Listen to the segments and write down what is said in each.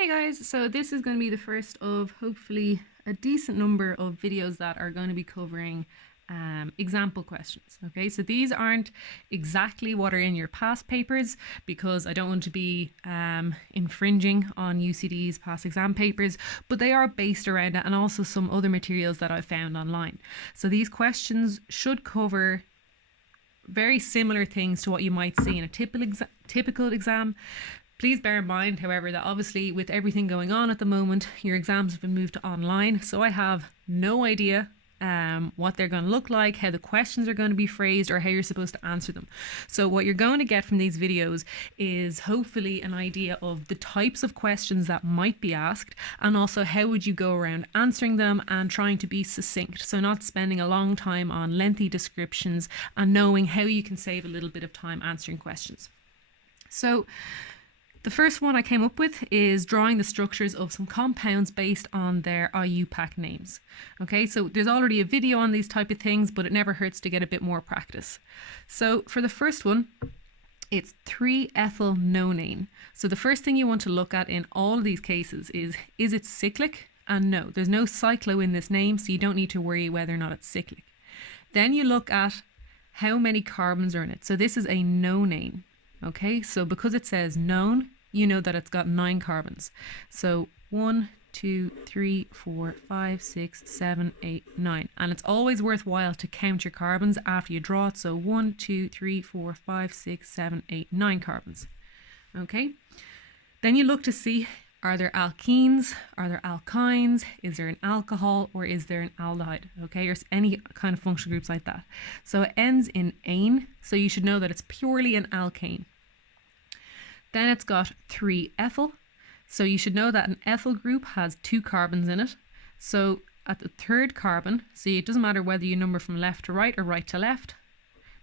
Hey guys, so this is going to be the first of hopefully a decent number of videos that are going to be covering example questions. Okay, so these aren't exactly what are in your past papers because I don't want to be infringing on UCD's past exam papers, but they are based around it and also some other materials that I've found online. So these questions should cover very similar things to what you might see in a typical exam. Please bear in mind, however, that obviously with everything going on at the moment, your exams have been moved to online. So I have no idea what they're going to look like, how the questions are going to be phrased, or how you're supposed to answer them. So what you're going to get from these videos is hopefully an idea of the types of questions that might be asked, and also how would you go around answering them and trying to be succinct. So not spending a long time on lengthy descriptions and knowing how you can save a little bit of time answering questions. So the first one I came up with is drawing the structures of some compounds based on their IUPAC names. Okay, so there's already a video on these type of things, but it never hurts to get a bit more practice. So for the first one, it's 3-ethyl nonane. So the first thing you want to look at in all of these cases is it cyclic? And no, there's no cyclo in this name, so you don't need to worry whether or not it's cyclic. Then you look at how many carbons are in it. So this is a nonane. Okay, so because it says known, you know that it's got 9 carbons. So 1, 2, 3, 4, 5, 6, 7, 8, 9. And it's always worthwhile to count your carbons after you draw it. So 1, 2, 3, 4, 5, 6, 7, 8, 9 carbons. Okay, then you look to see, are there alkenes? Are there alkynes? Is there an alcohol or is there an aldehyde? Okay, or any kind of functional groups like that. So it ends in ane, so you should know that it's purely an alkane. Then it's got 3-ethyl, so you should know that an ethyl group has 2 carbons in it. So at the third carbon, see, it doesn't matter whether you number from left to right or right to left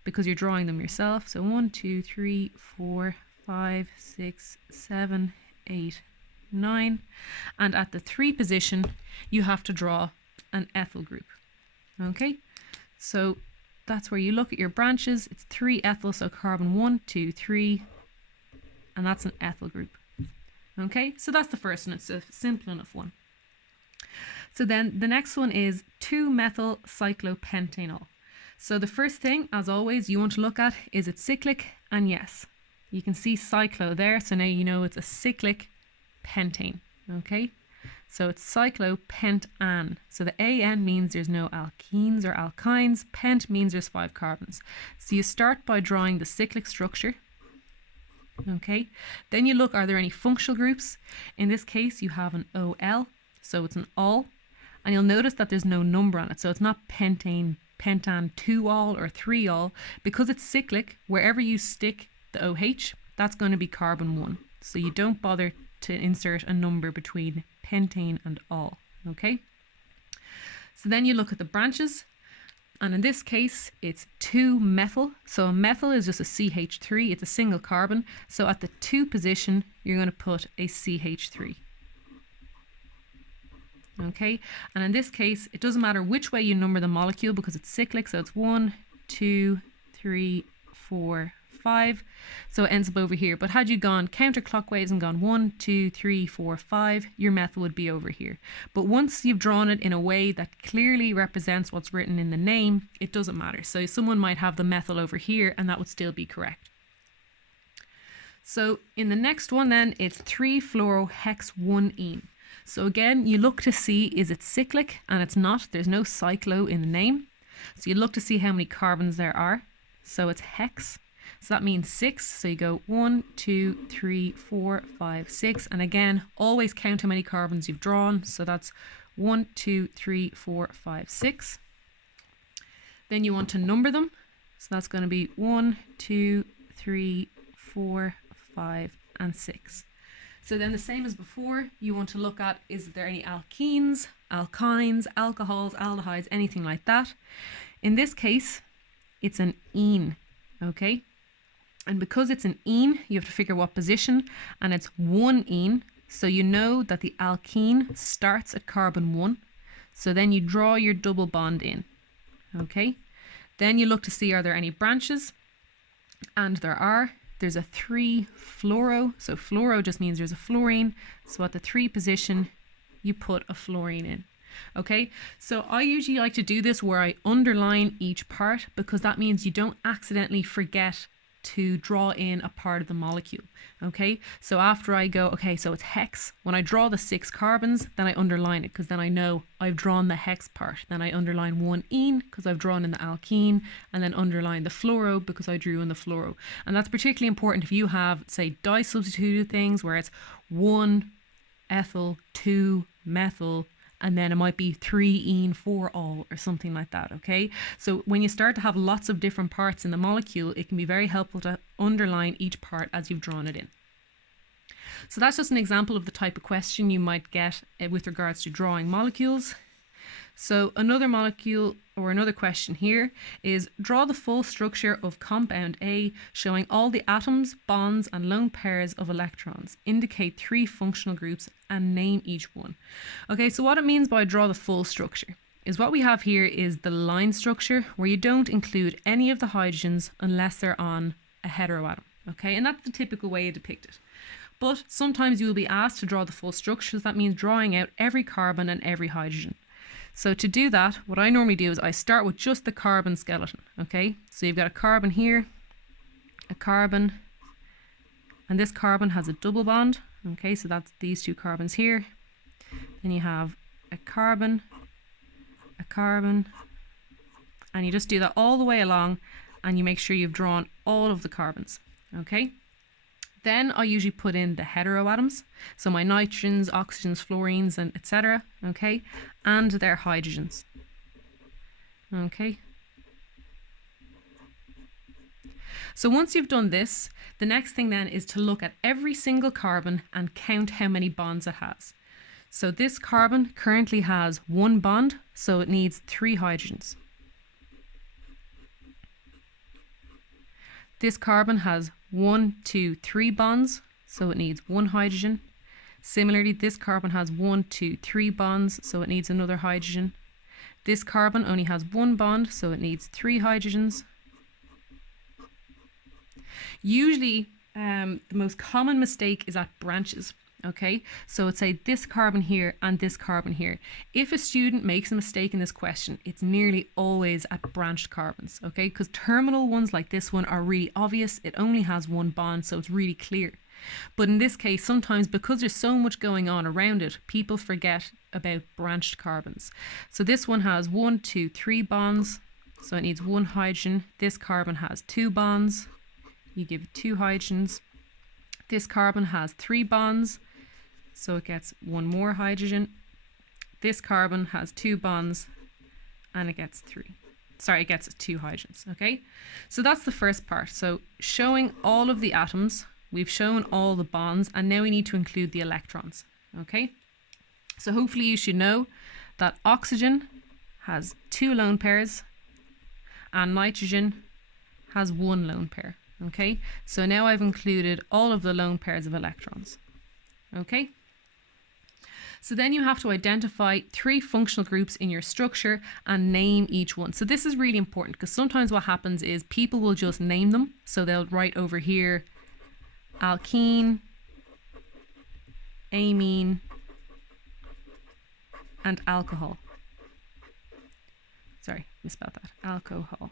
because you're drawing them yourself. So 1, 2, 3, 4, 5, 6, 7, 8, 9, and at the 3 position you have to draw an ethyl group. Okay, so that's where you look at your branches. It's 3-ethyl, so carbon 1, 2, 3, and that's an ethyl group. Okay, so that's the first one. It's a simple enough one. So then the next one is 2-methyl cyclopentanol. So the first thing, as always, you want to look at, is it cyclic? And yes, you can see cyclo there, so now you know it's a cyclic pentane. Okay, so it's cyclopentan. So the AN means there's no alkenes or alkynes. Pent means there's 5 carbons. So you start by drawing the cyclic structure. Okay, then you look, are there any functional groups? In this case you have an OL, so it's an ol, and you'll notice that there's no number on it, so it's not pentane, pentan 2-ol or 3-ol. Because it's cyclic, wherever you stick the OH, that's going to be carbon 1, so you don't bother to insert a number between pentane and ol. Okay, so then you look at the branches, and in this case it's 2-methyl. So a methyl is just a CH3, it's a single carbon, so at the 2 position you're going to put a CH3. Okay, and in this case it doesn't matter which way you number the molecule because it's cyclic, so it's 1, 2, 3, 4, 5, so it ends up over here. But had you gone counterclockwise and gone 1, 2, 3, 4, 5, your methyl would be over here. But once you've drawn it in a way that clearly represents what's written in the name, it doesn't matter. So someone might have the methyl over here and that would still be correct. So in the next one then, it's 3-fluorohex-1-ene. So again, you look to see, is it cyclic? And it's not. There's no cyclo in the name. So you look to see how many carbons there are. So it's hex. So that means 6. So you go 1, 2, 3, 4, 5, 6. And again, always count how many carbons you've drawn. So that's 1, 2, 3, 4, 5, 6. Then you want to number them. So that's going to be 1, 2, 3, 4, 5, and 6. So then the same as before, you want to look at, is there any alkenes, alkynes, alcohols, aldehydes, anything like that. In this case, it's an ene. Okay, and because it's an ene, you have to figure what position, and it's 1-ene, so you know that the alkene starts at carbon 1, so then you draw your double bond in. Okay, then you look to see, are there any branches? And there are. there's a 3 fluoro. So fluoro just means there's a fluorine. So at the 3 position, you put a fluorine in. Okay, so I usually like to do this where I underline each part, because that means you don't accidentally forget to draw in a part of the molecule. Okay, so after I go, okay, so it's hex. When I draw the 6 carbons, then I underline it, because then I know I've drawn the hex part. Then I underline 1 ene because I've drawn in the alkene, and then underline the fluoro because I drew in the fluoro. And that's particularly important if you have, say, disubstituted things where it's 1 ethyl, 2 methyl, and then it might be 3 ene 4 ol or something like that. Okay, so when you start to have lots of different parts in the molecule, it can be very helpful to underline each part as you've drawn it in. So that's just an example of the type of question you might get with regards to drawing molecules. So another molecule or another question here is, draw the full structure of compound A showing all the atoms, bonds and lone pairs of electrons. Indicate 3 functional groups and name each one. Okay, so what it means by draw the full structure is what we have here is the line structure, where you don't include any of the hydrogens unless they're on a heteroatom. Okay, and that's the typical way to depict it. But sometimes you will be asked to draw the full structure. So that means drawing out every carbon and every hydrogen. So to do that, what I normally do is I start with just the carbon skeleton. Okay, so you've got a carbon here, a carbon, and this carbon has a double bond. Okay, so that's these 2 carbons here. Then you have a carbon, and you just do that all the way along, and you make sure you've drawn all of the carbons. Okay. Then I usually put in the heteroatoms, so my nitrogens, oxygens, fluorines, and etc. Okay, and their hydrogens. Okay. So once you've done this, the next thing then is to look at every single carbon and count how many bonds it has. So this carbon currently has 1 bond, so it needs 3 hydrogens. This carbon has 1, 2, 3 bonds, so it needs 1 hydrogen. Similarly, this carbon has 1, 2, 3 bonds, so it needs another hydrogen. This carbon only has 1 bond, so it needs 3 hydrogens. Usually, the most common mistake is at branches. Okay, so it's say this carbon here and this carbon here. If a student makes a mistake in this question, it's nearly always at branched carbons. Okay, because terminal ones like this one are really obvious. It only has 1 bond, so it's really clear. But in this case, sometimes because there's so much going on around it, people forget about branched carbons. So this one has 1, 2, 3 bonds, so it needs 1 hydrogen. This carbon has 2 bonds, you give it 2 hydrogens. This carbon has 3 bonds, so it gets 1 more hydrogen. This carbon has 2 bonds and it gets 2 hydrogens. Okay, so that's the first part. So showing all of the atoms, we've shown all the bonds, and now we need to include the electrons. Okay, so hopefully you should know that oxygen has 2 lone pairs and nitrogen has 1 lone pair. Okay, so now I've included all of the lone pairs of electrons. Okay, so then you have to identify 3 functional groups in your structure and name each one. So this is really important, because sometimes what happens is people will just name them. So they'll write over here alkene, amine, and alcohol. Sorry, misspelled that. Alcohol.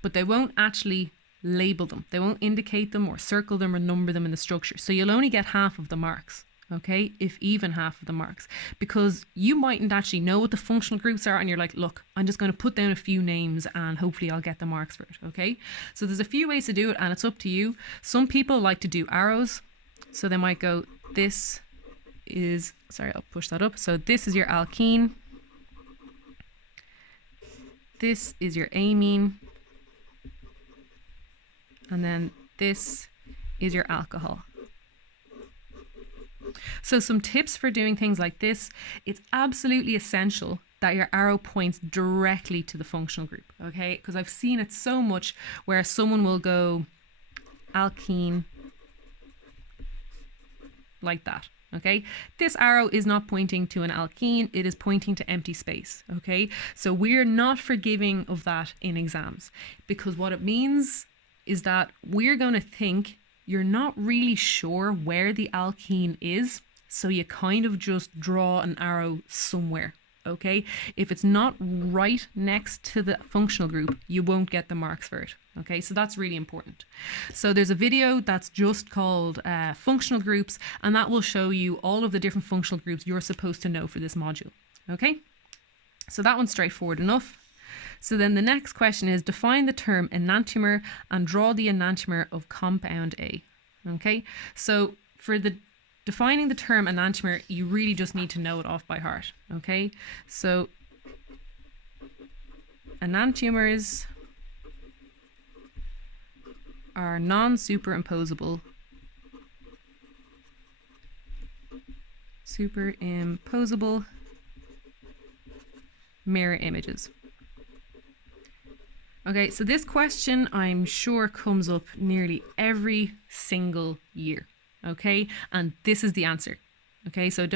But they won't actually label them. They won't indicate them or circle them or number them in the structure. So you'll only get half of the marks. Okay, if even half of the marks, because you mightn't actually know what the functional groups are, and you're like, look, I'm just going to put down a few names and hopefully I'll get the marks for it. Okay, so there's a few ways to do it, and it's up to you. Some people like to do arrows, so they might go, this is, sorry, I'll push that up. So this is your alkene, this is your amine, and then this is your alcohol. So some tips for doing things like this: it's absolutely essential that your arrow points directly to the functional group, okay? Because I've seen it so much where someone will go alkene like that, okay? This arrow is not pointing to an alkene, it is pointing to empty space, okay? So we're not forgiving of that in exams, because what it means is that we're going to think you're not really sure where the alkene is, so you kind of just draw an arrow somewhere. Okay, if it's not right next to the functional group, you won't get the marks for it. Okay, so that's really important. So there's a video that's just called functional groups, and that will show you all of the different functional groups you're supposed to know for this module. Okay, so that one's straightforward enough. So then the next question is define the term enantiomer and draw the enantiomer of compound A. Okay, so for the defining the term enantiomer, you really just need to know it off by heart. Okay, so enantiomers are non-superimposable mirror images. Okay, so this question I'm sure comes up nearly every single year. Okay, and this is the answer. Okay, so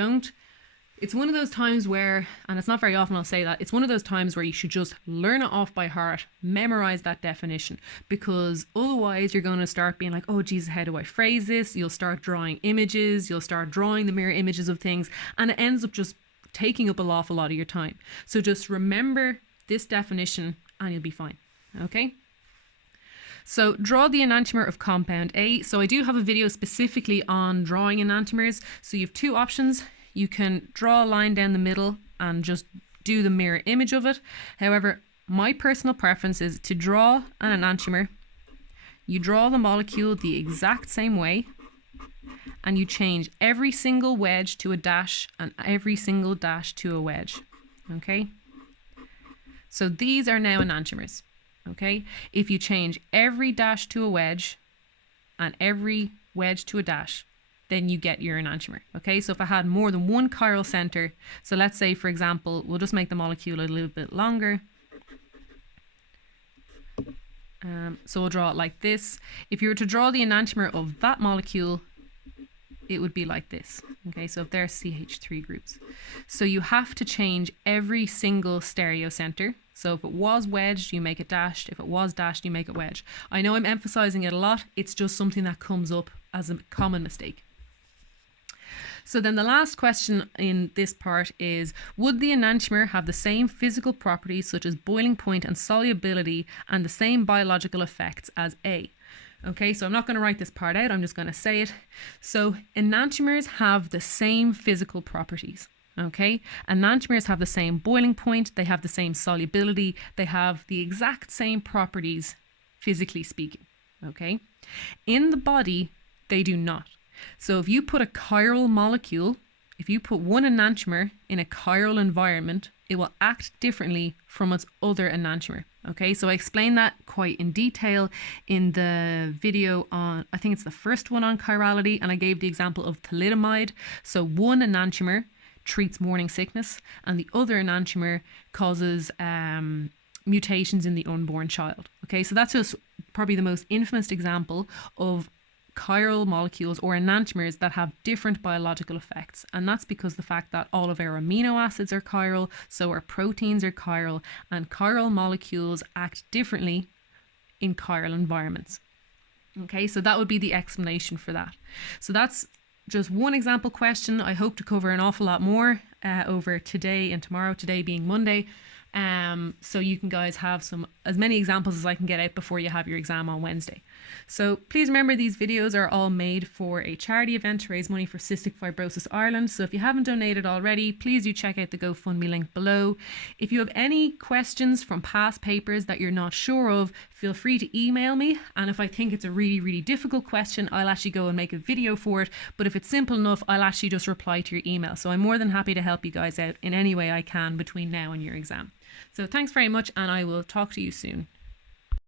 it's one of those times where, and it's not very often I'll say that, it's one of those times where you should just learn it off by heart, memorize that definition, because otherwise you're going to start being like, oh Jesus, how do I phrase this? You'll start drawing images, you'll start drawing the mirror images of things, and it ends up just taking up an awful lot of your time. So just remember this definition and you'll be fine. Okay, so draw the enantiomer of compound A. So I do have a video specifically on drawing enantiomers. So you have two options. You can draw a line down the middle and just do the mirror image of it. However, my personal preference is to draw an enantiomer. You draw the molecule the exact same way, and you change every single wedge to a dash and every single dash to a wedge. Okay, so these are now enantiomers. Okay, if you change every dash to a wedge and every wedge to a dash, then you get your enantiomer. Okay, so if I had more than one chiral center, so let's say for example, we'll just make the molecule a little bit longer. So we'll draw it like this. If you were to draw the enantiomer of that molecule, it would be like this. Okay, so if they're CH3 groups. So you have to change every single stereocenter. So if it was wedged, you make it dashed. If it was dashed, you make it wedged. I know I'm emphasizing it a lot. It's just something that comes up as a common mistake. So then the last question in this part is, would the enantiomer have the same physical properties such as boiling point and solubility and the same biological effects as A? Okay, so I'm not going to write this part out, I'm just going to say it. So enantiomers have the same physical properties. Okay, enantiomers have the same boiling point, they have the same solubility, they have the exact same properties physically speaking. Okay, in the body, they do not. So if you put a chiral molecule, if you put one enantiomer in a chiral environment, it will act differently from its other enantiomer. Okay, so I explained that quite in detail in the video on, I think it's the first one on chirality, and I gave the example of thalidomide. So one enantiomer treats morning sickness and the other enantiomer causes mutations in the unborn child. Okay, so that's just probably the most infamous example of chiral molecules or enantiomers that have different biological effects, and that's because the fact that all of our amino acids are chiral, so our proteins are chiral, and chiral molecules act differently in chiral environments. Okay, so that would be the explanation for that. So that's just one example question. I hope to cover an awful lot more over today and tomorrow, today being Monday. So you can guys have as many examples as I can get out before you have your exam on Wednesday. So please remember, these videos are all made for a charity event to raise money for Cystic Fibrosis Ireland. So if you haven't donated already, please do check out the GoFundMe link below. If you have any questions from past papers that you're not sure of, feel free to email me. And if I think it's a really, really difficult question, I'll actually go and make a video for it. But if it's simple enough, I'll actually just reply to your email. So I'm more than happy to help you guys out in any way I can between now and your exam. So thanks very much, and I will talk to you soon.